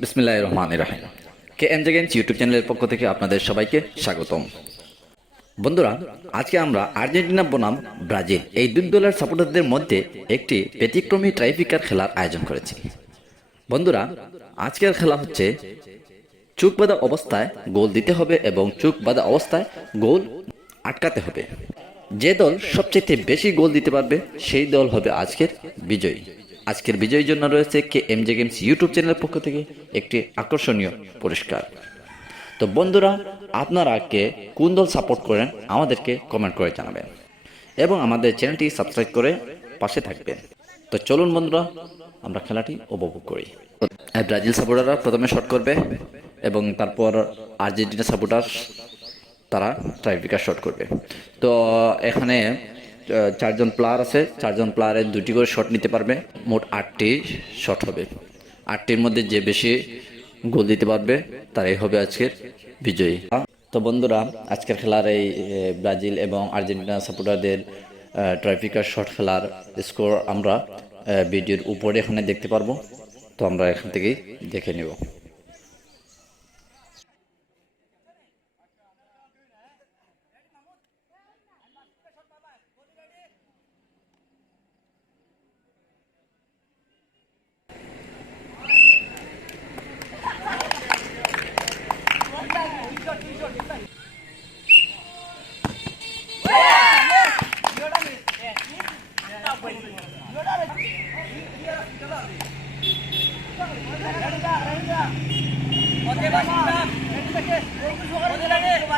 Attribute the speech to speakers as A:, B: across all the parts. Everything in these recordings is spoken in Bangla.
A: বিসমিল্লাহ রহমান রাহিম। কে এম জেগেন্স ইউটিউব চ্যানেলের পক্ষ থেকে আপনাদের সবাইকে স্বাগতম। বন্ধুরা, আজকে আমরা আর্জেন্টিনা বনাম ব্রাজিল। এই দুই দলের সাপোর্টারদের মধ্যে একটি ব্যতিক্রমী ট্রাইফিকার খেলার আয়োজন করেছি। বন্ধুরা, আজকের খেলা হচ্ছে চুক বাঁধা অবস্থায় গোল দিতে হবে এবং চুক বাঁধা অবস্থায় গোল আটকাতে হবে। যে দল সবচেয়ে বেশি গোল দিতে পারবে, সেই দল হবে আজকের বিজয়ী। আজকের বিজয়ীর জন্য রয়েছে K M J games YouTube চ্যানেলের পক্ষ থেকে একটি আকর্ষণীয় পুরস্কার। তো বন্ধুরা, আপনারা কে কোন দল সাপোর্ট করেন আমাদেরকে কমেন্ট করে জানাবেন এবং আমাদের চ্যানেলটি সাবস্ক্রাইব করে পাশে থাকবেন। তো চলুন বন্ধুরা, আমরা খেলাটি উপভোগ করি। ব্রাজিল সাপোর্টাররা প্রথমে শট করবে এবং তারপর আর্জেন্টিনা সাপোর্টার তারা ট্রাইফিকার শট করবে। তো এখানে চারজন প্লেয়ার আছে। চারজন প্লেয়ারের দুটি করে শট নিতে পারবে। মোট আটটি শট হবে। আটটির মধ্যে যে বেশি গোল দিতে পারবে, তারাই হবে আজকের বিজয়ী। তো বন্ধুরা, আজকের খেলার এই ব্রাজিল এবং আর্জেন্টিনা সাপোর্টারদের ট্রাইফিকার শট খেলার স্কোর আমরা ভিডিওর উপরে এখানে দেখতে পারব। তো আমরা এখান থেকেই দেখে নেব।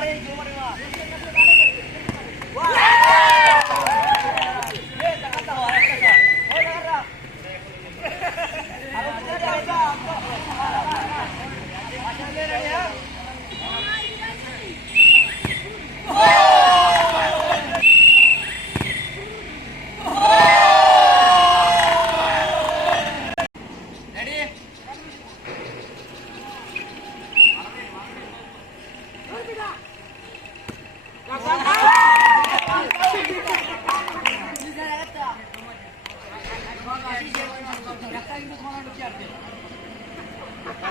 A: ಮಾರಿ ಜೀವ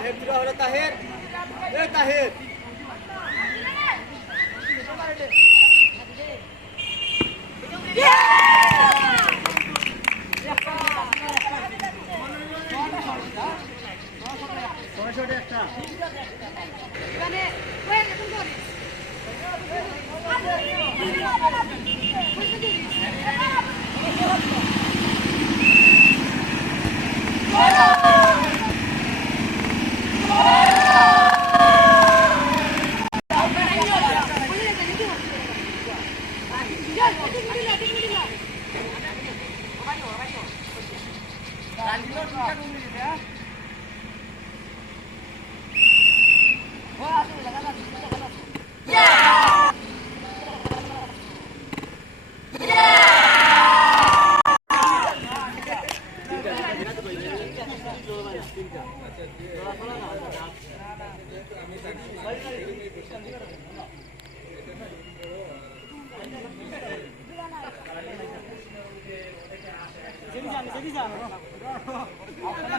A: Carreiro tirou a roda, Carreiro. Eita, Carreiro. Yeah!
B: Jadi jangan, jadi jangan. Hãy subscribe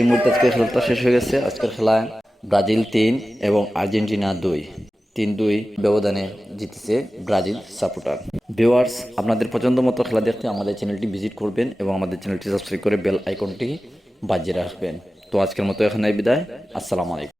B: এই মুহূর্তে আজকের খেলাটা শেষ হয়ে গেছে। আজকের খেলায় ব্রাজিল তিন এবং আর্জেন্টিনা দুই। তিন দুই ব্যবধানে জিতেছে ব্রাজিল সাপোর্টার। ভিউয়ার্স, আপনাদের পছন্দ মতো খেলা দেখতে আমাদের চ্যানেলটি ভিজিট করবেন এবং আমাদের চ্যানেলটি সাবস্ক্রাইব করে বেল আইকনটি বাজিয়ে রাখবেন। তো আজকের মতো এখানে বিদায়। আসসালামু আলাইকুম।